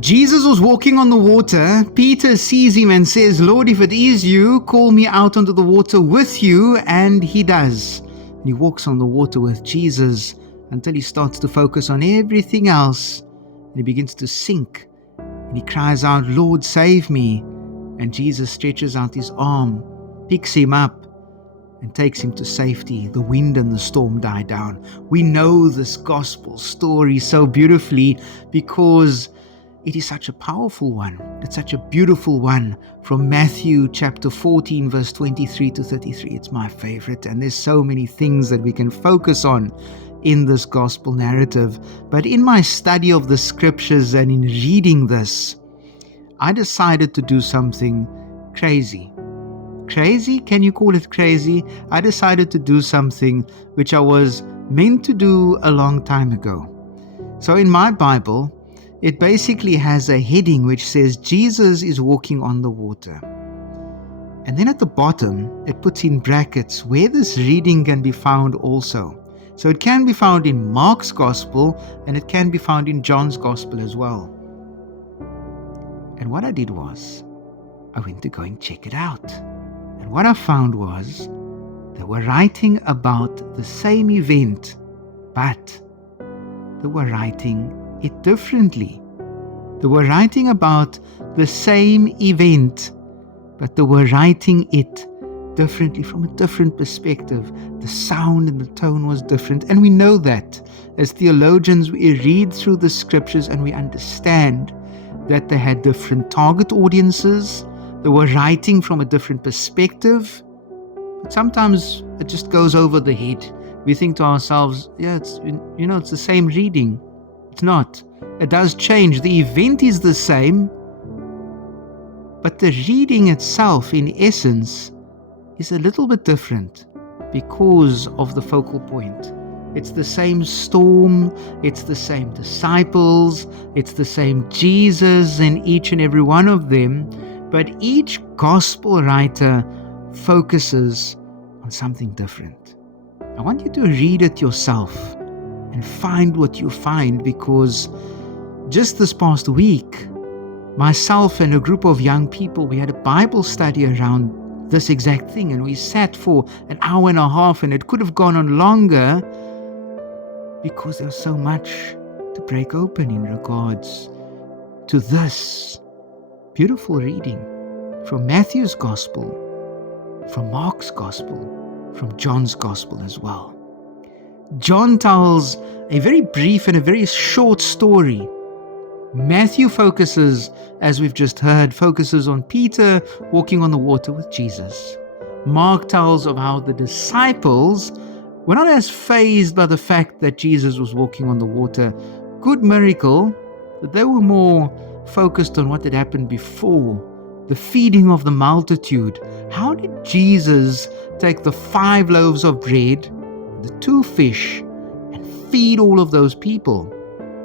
Jesus was walking on the water. Peter sees him and says, "Lord, if it is you, call me out onto the water with you." And he does. And he walks on the water with Jesus until he starts to focus on everything else. And he begins to sink. And he cries out, "Lord, save me." And Jesus stretches out his arm, picks him up, and takes him to safety. The wind and the storm die down. We know this gospel story so beautifully because it is such a powerful one. It's such a beautiful one from Matthew chapter 14 verse 23 to 33. It's my favorite, and there's so many things that we can focus on in this gospel narrative. But in my study of the scriptures and in reading this, I decided to do something crazy. Crazy? Can you call it crazy? I decided to do something which I was meant to do a long time ago. So in my Bible, it basically has a heading which says Jesus is walking on the water. And then at the bottom, it puts in brackets where this reading can be found also. So it can be found in Mark's Gospel and it can be found in John's Gospel as well. And what I did was, I went to go and check it out. And what I found was, they were writing about the same event, but they were writing it differently. They were writing about the same event, but they were writing it differently, from a different perspective. The sound and the tone was different. And we know that as theologians, we read through the scriptures and we understand that they had different target audiences. They were writing from a different perspective. But sometimes it just goes over the head. We think to ourselves, yeah, it's the same reading. It's not. It does change. The event is the same, but the reading itself, in essence, is a little bit different because of the focal point. It's the same storm, it's the same disciples, it's the same Jesus in each and every one of them, but each gospel writer focuses on something different. I want you to read it yourself and find what you find, because just this past week, myself and a group of young people, we had a Bible study around this exact thing, and we sat for an hour and a half, and it could have gone on longer because there's so much to break open in regards to this beautiful reading from Matthew's Gospel, from Mark's Gospel, from John's Gospel as well. John tells a very brief and a very short story. Matthew focuses, as we've just heard, focuses on Peter walking on the water with Jesus. Mark tells of how the disciples were not as fazed by the fact that Jesus was walking on the water. Good miracle, that they were more focused on what had happened before, the feeding of the multitude. How did Jesus take the 5 loaves of bread, the 2 fish, and feed all of those people?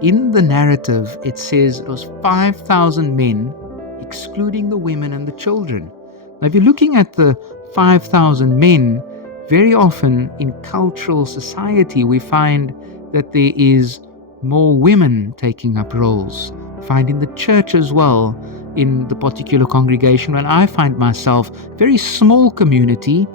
In the narrative, it says it was 5,000 men, excluding the women and the children. Now, if you're looking at the 5,000 men, very often in cultural society, we find that there is more women taking up roles. Find in the church as well, in the particular congregation when I find myself, very small community,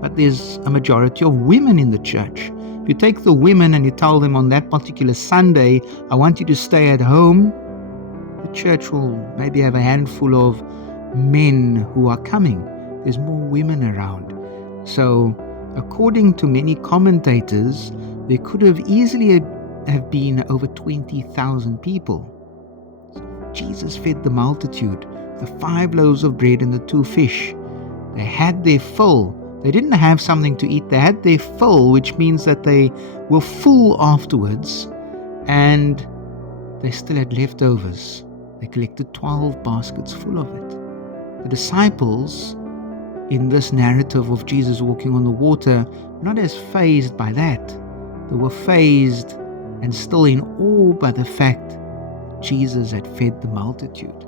but there's a majority of women in the church. If you take the women and you tell them on that particular Sunday, I want you to stay at home, the church will maybe have a handful of men who are coming. There's more women around. So, according to many commentators, there could have easily have been over 20,000 people. So Jesus fed the multitude, the 5 loaves of bread and the 2 fish. They had their fill. They didn't have something to eat. They had their fill, which means that they were full afterwards, and they still had leftovers. They collected 12 baskets full of it. The disciples, in this narrative of Jesus walking on the water, were not as fazed by that. They were fazed and still in awe by the fact that Jesus had fed the multitude.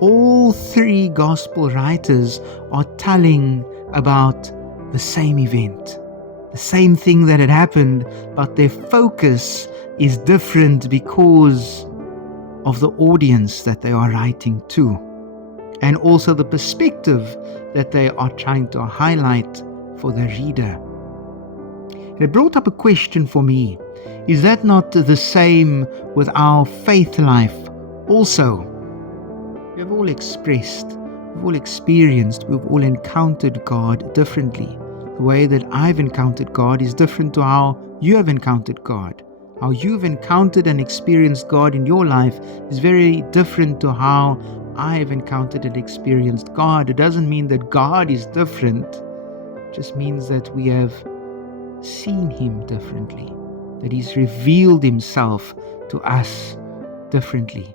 All 3 gospel writers are telling about the same event, the same thing that had happened, but their focus is different because of the audience that they are writing to, and also the perspective that they are trying to highlight for the reader. It brought up a question for me. Is that not the same with our faith life also? We have all expressed, we've all experienced, we've all encountered God differently. The way that I've encountered God is different to how you have encountered God. How you've encountered and experienced God in your life is very different to how I have encountered and experienced God. It doesn't mean that God is different. It just means that we have seen Him differently, that He's revealed Himself to us differently.